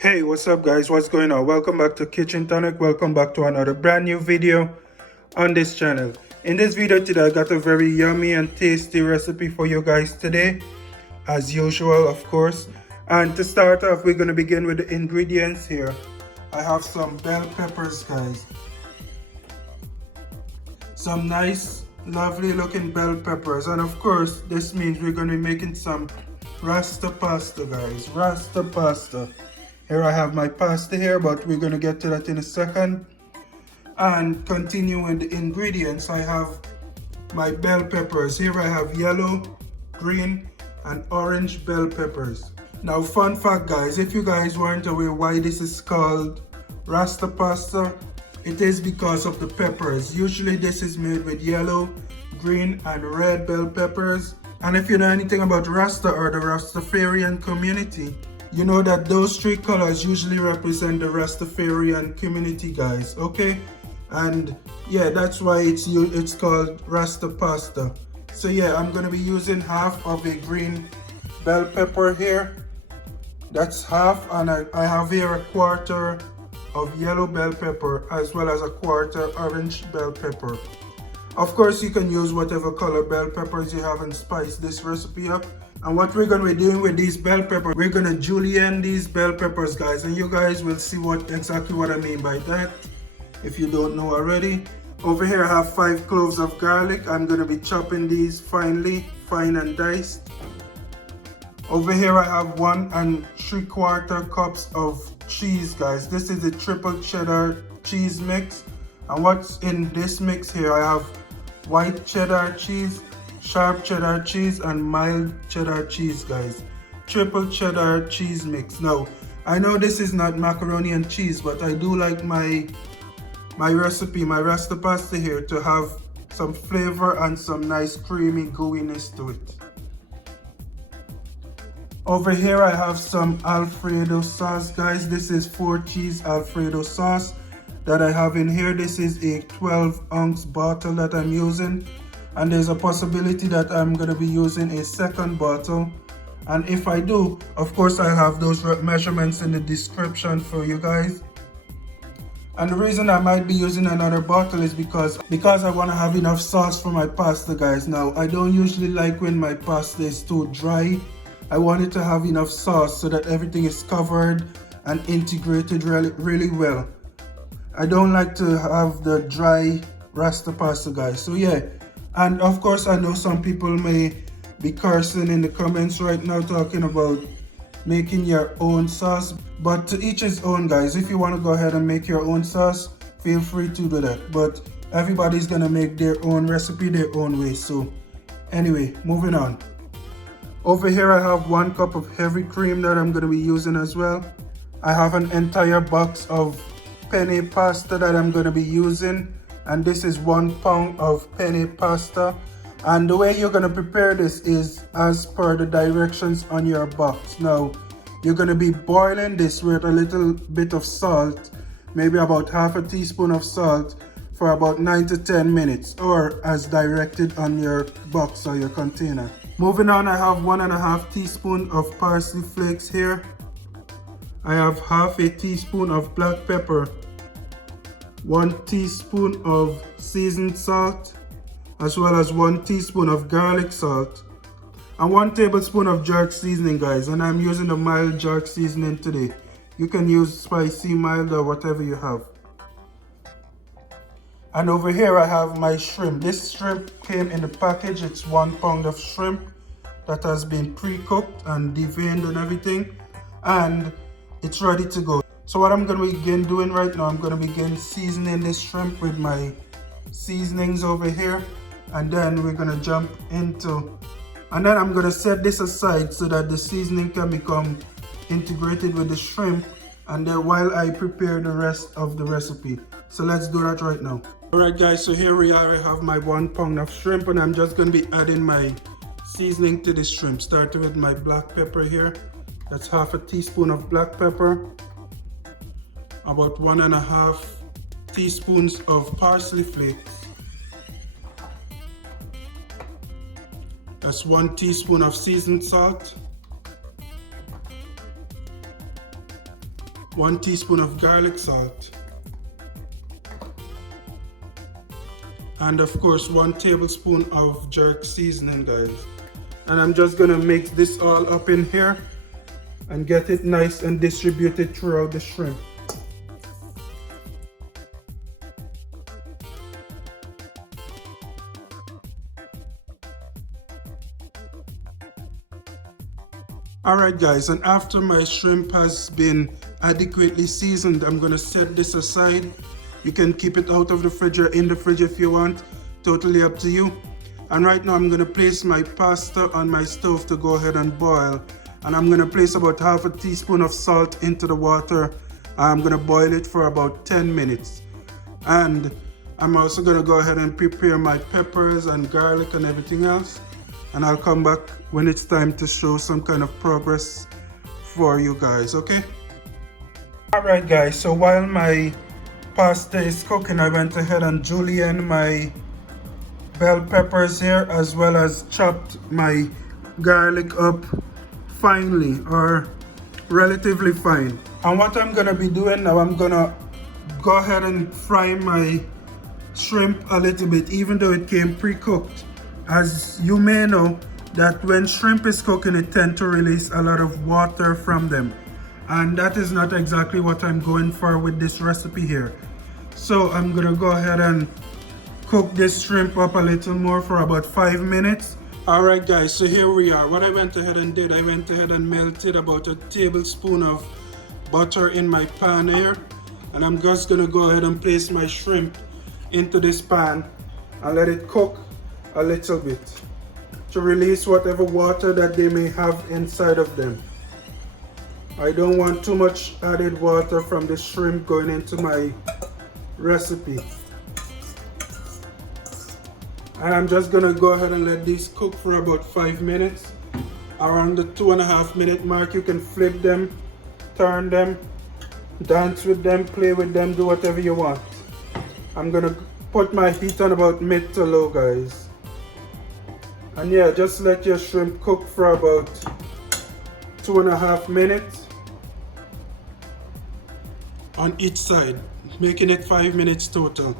Hey, what's up guys? What's going on? Welcome back to Kitchen Tonic. Welcome back to another brand new video on this channel. In this video today, I got a very yummy and tasty recipe for you guys today, as usual, of course. And to start off, we're going to begin with the ingredients here. I have some bell peppers, guys. Some nice, lovely looking bell peppers. And of course, this means we're going to be making some Rasta pasta, guys. Rasta pasta. Here I have my pasta here, but we're going to get to that in a second. And continuing the ingredients, I have my bell peppers. Here I have yellow, green, and orange bell peppers. Now, fun fact guys, if you guys weren't aware why this is called Rasta pasta, it is because of the peppers. Usually this is made with yellow, green, and red bell peppers. And if you know anything about Rasta or the Rastafarian community, you know that those three colors usually represent the Rastafarian community, guys, okay? And yeah, that's why it's called Rasta pasta. So yeah, I'm gonna be using half of a green bell pepper here. That's half, and I have here a quarter of yellow bell pepper as well as a quarter orange bell pepper. Of course, you can use whatever color bell peppers you have and spice this recipe up. And what we're going to be doing with these bell peppers, we're going to julienne these bell peppers, guys. And you guys will see exactly what I mean by that, if you don't know already. Over here I have 5 cloves of garlic. I'm going to be chopping these finely, fine and diced. Over here I have 1 3/4 cups of cheese, guys. This is a triple cheddar cheese mix. And what's in this mix here, I have white cheddar cheese, sharp cheddar cheese, and mild cheddar cheese, guys. Triple cheddar cheese mix. Now, I know this is not macaroni and cheese, but I do like my recipe, my Rasta pasta here, to have some flavor and some nice creamy gooiness to it. Over here I have some Alfredo sauce, guys. This is 4 cheese Alfredo sauce that I have in here. This is a 12-ounce bottle that I'm using, and there's a possibility that I'm going to be using a second bottle. And if I do, of course I'll have those measurements in the description for you guys. And the reason I might be using another bottle is because I want to have enough sauce for my pasta, guys. Now, I don't usually like when my pasta is too dry. I want it to have enough sauce so that everything is covered and integrated really well. I don't like to have the dry Rasta pasta, guys. So yeah, and of course I know some people may be cursing in the comments right now talking about making your own sauce, but to each his own, guys. If you want to go ahead and make your own sauce, feel free to do that, but everybody's gonna make their own recipe their own way. So anyway, moving on. Over here I have 1 cup of heavy cream that I'm going to be using as well. I have an entire box of penne pasta that I'm going to be using, and this is 1 pound of penne pasta. And the way you're going to prepare this is as per the directions on your box. Now, you're going to be boiling this with a little bit of salt, maybe about half a teaspoon of salt, for about 9 to 10 minutes, or as directed on your box or your container. Moving on, I have 1.5 teaspoon of parsley flakes here. I have half a teaspoon of black pepper, 1 teaspoon of seasoned salt, as well as 1 teaspoon of garlic salt, and 1 tablespoon of jerk seasoning, guys. And I'm using the mild jerk seasoning today. You can use spicy, mild, or whatever you have. And over here I have my shrimp. This shrimp came in the package. It's 1 pound of shrimp that has been pre-cooked and deveined and everything, and it's ready to go. So what I'm going to begin doing right now, I'm going to begin seasoning this shrimp with my seasonings over here, and then we're going to jump into, and then I'm going to set this aside so that the seasoning can become integrated with the shrimp, and then while I prepare the rest of the recipe. So let's do that right now. Alright guys, so here we are. I have my 1 pound of shrimp, and I'm just going to be adding my seasoning to this shrimp. Starting with my black pepper here. That's half a teaspoon of black pepper, about 1.5 teaspoons of parsley flakes, that's 1 teaspoon of seasoned salt, 1 teaspoon of garlic salt, and of course 1 tablespoon of jerk seasoning, guys. And I'm just gonna mix this all up in here and get it nice and distributed throughout the shrimp. Alright guys, and after my shrimp has been adequately seasoned, I'm gonna set this aside. You can keep it out of the fridge or in the fridge if you want, totally up to you. And right now I'm gonna place my pasta on my stove to go ahead and boil. And I'm gonna place about half a teaspoon of salt into the water. I'm gonna boil it for about 10 minutes. And I'm also gonna go ahead and prepare my peppers and garlic and everything else. And I'll come back when it's time to show some kind of progress for you guys, okay? Alright guys, so while my pasta is cooking, I went ahead and julienne my bell peppers here, as well as chopped my garlic up finely, or relatively fine. And what I'm gonna be doing now, I'm gonna go ahead and fry my shrimp a little bit, even though it came pre-cooked. As you may know, that when shrimp is cooking, it tends to release a lot of water from them. And that is not exactly what I'm going for with this recipe here. So I'm gonna go ahead and cook this shrimp up a little more for about 5 minutes. Alright guys, so here we are. What I went ahead and did, I went ahead and melted about a tablespoon of butter in my pan here. And I'm just gonna go ahead and place my shrimp into this pan and let it cook a little bit to release whatever water that they may have inside of them. I don't want too much added water from the shrimp going into my recipe. And I'm just gonna go ahead and let these cook for about 5 minutes. Around the 2.5 minute mark, you can flip them, turn them, dance with them, play with them, do whatever you want. I'm gonna put my heat on about mid to low, guys. And yeah, just let your shrimp cook for about 2.5 minutes on each side, making it 5 minutes total.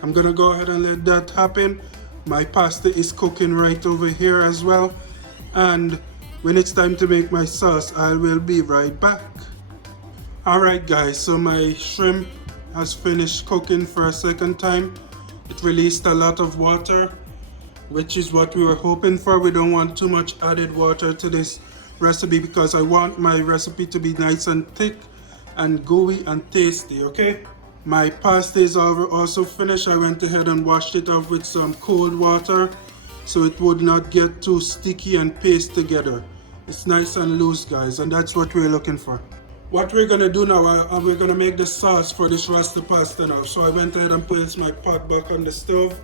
I'm gonna go ahead and let that happen. My pasta is cooking right over here as well. And when it's time to make my sauce, I will be right back. Alright guys, so my shrimp has finished cooking for a second time. It released a lot of water, which is what we were hoping for. We don't want too much added water to this recipe because I want my recipe to be nice and thick and gooey and tasty, okay? My pasta is also finished. I went ahead and washed it off with some cold water so it would not get too sticky and paste together. It's nice and loose, guys, and that's what we're looking for. What we're gonna do now, we're gonna make the sauce for this Rasta pasta now. So I went ahead and placed my pot back on the stove,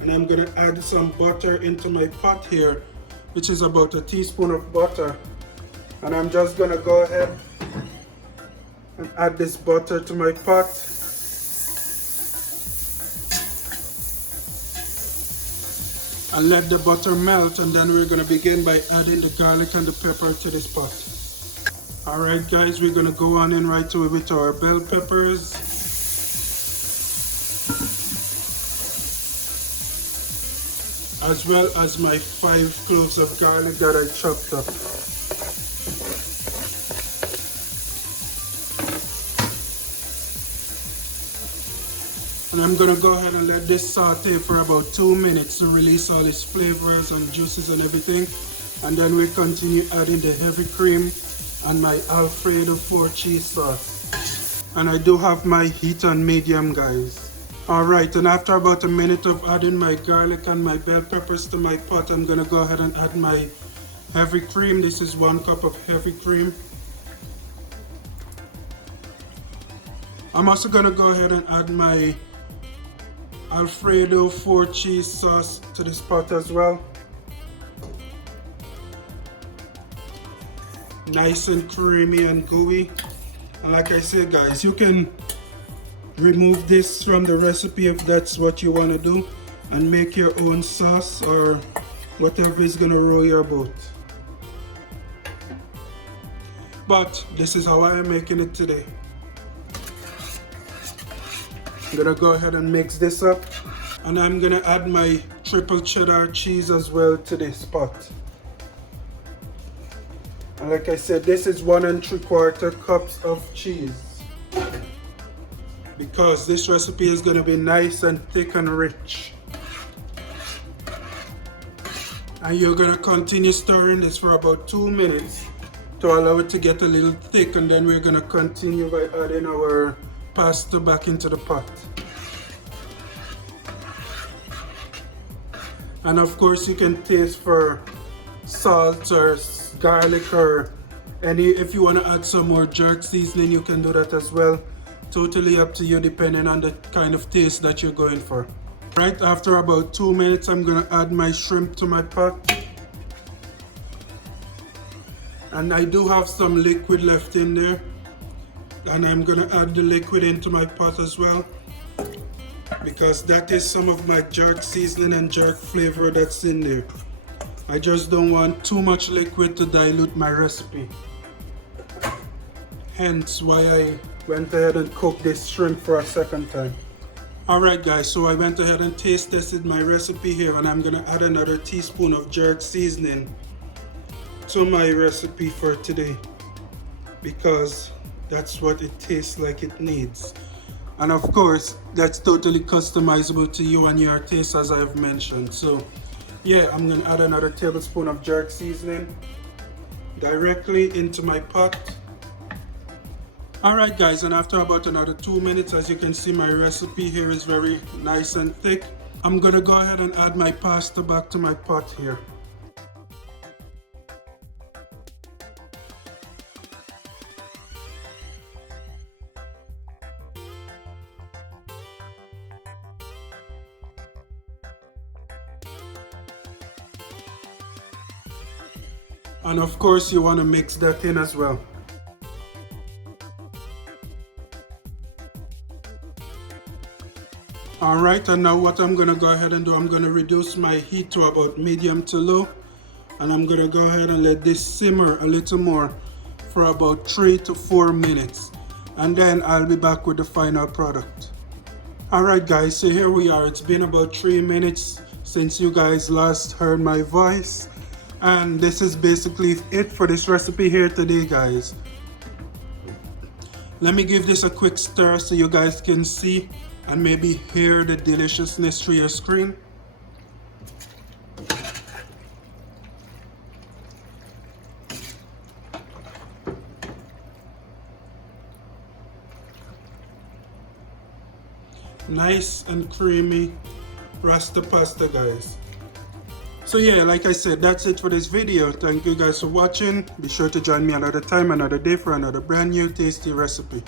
and I'm gonna add some butter into my pot here, which is about a teaspoon of butter. And I'm just gonna go ahead and add this butter to my pot. And let the butter melt, and then we're gonna begin by adding the garlic and the pepper to this pot. Alright guys, we're gonna go on in right away with our bell peppers. As well as my 5 cloves of garlic that I chopped up. And I'm gonna go ahead and let this saute for about 2 minutes to release all its flavors and juices and everything. And then we continue adding the heavy cream and my Alfredo 4 cheese sauce. And I do have my heat on medium, guys. Alright, and after about a minute of adding my garlic and my bell peppers to my pot, I'm gonna go ahead and add my heavy cream. This is 1 cup of heavy cream. I'm also gonna go ahead and add my Alfredo 4 cheese sauce to this pot as well. Nice and creamy and gooey. And like I said, guys, you can remove this from the recipe if that's what you want to do and make your own sauce or whatever is gonna roll your boat. But this is how I am making it today. I'm gonna go ahead and mix this up. And I'm gonna add my triple cheddar cheese as well to this pot. And like I said, this is 1 3/4 cups of cheese, because this recipe is gonna be nice and thick and rich. And you're gonna continue stirring this for about 2 minutes to allow it to get a little thick, and then we're gonna continue by adding our pasta back into the pot. And of course you can taste for salt or garlic or if you want to add some more jerk seasoning, you can do that as well. Totally up to you depending on the kind of taste that you're going for. Right after about 2 minutes, I'm gonna add my shrimp to my pot. And I do have some liquid left in there, and I'm gonna add the liquid into my pot as well, because that is some of my jerk seasoning and jerk flavor that's in there. I just don't want too much liquid to dilute my recipe. Hence why I went ahead and cooked this shrimp for a second time. Alright guys, so I went ahead and taste tested my recipe here, and I'm gonna add another teaspoon of jerk seasoning to my recipe for today, because that's what it tastes like it needs. And of course, that's totally customizable to you and your taste, as I've mentioned. So yeah, I'm gonna add another tablespoon of jerk seasoning directly into my pot. Alright guys, and after about another 2 minutes, as you can see, my recipe here is very nice and thick. I'm gonna go ahead and add my pasta back to my pot here. And of course you want to mix that in as well. Alright, and now what I'm going to go ahead and do, I'm going to reduce my heat to about medium to low. And I'm going to go ahead and let this simmer a little more for about 3 to 4 minutes. And then I'll be back with the final product. Alright guys, so here we are. It's been about 3 minutes since you guys last heard my voice. And this is basically it for this recipe here today, guys. Let me give this a quick stir so you guys can see and maybe hear the deliciousness through your screen. Nice and creamy Rasta pasta, guys. So yeah, like I said, that's it for this video. Thank you guys for watching. Be sure to join me another time, another day for another brand new tasty recipe.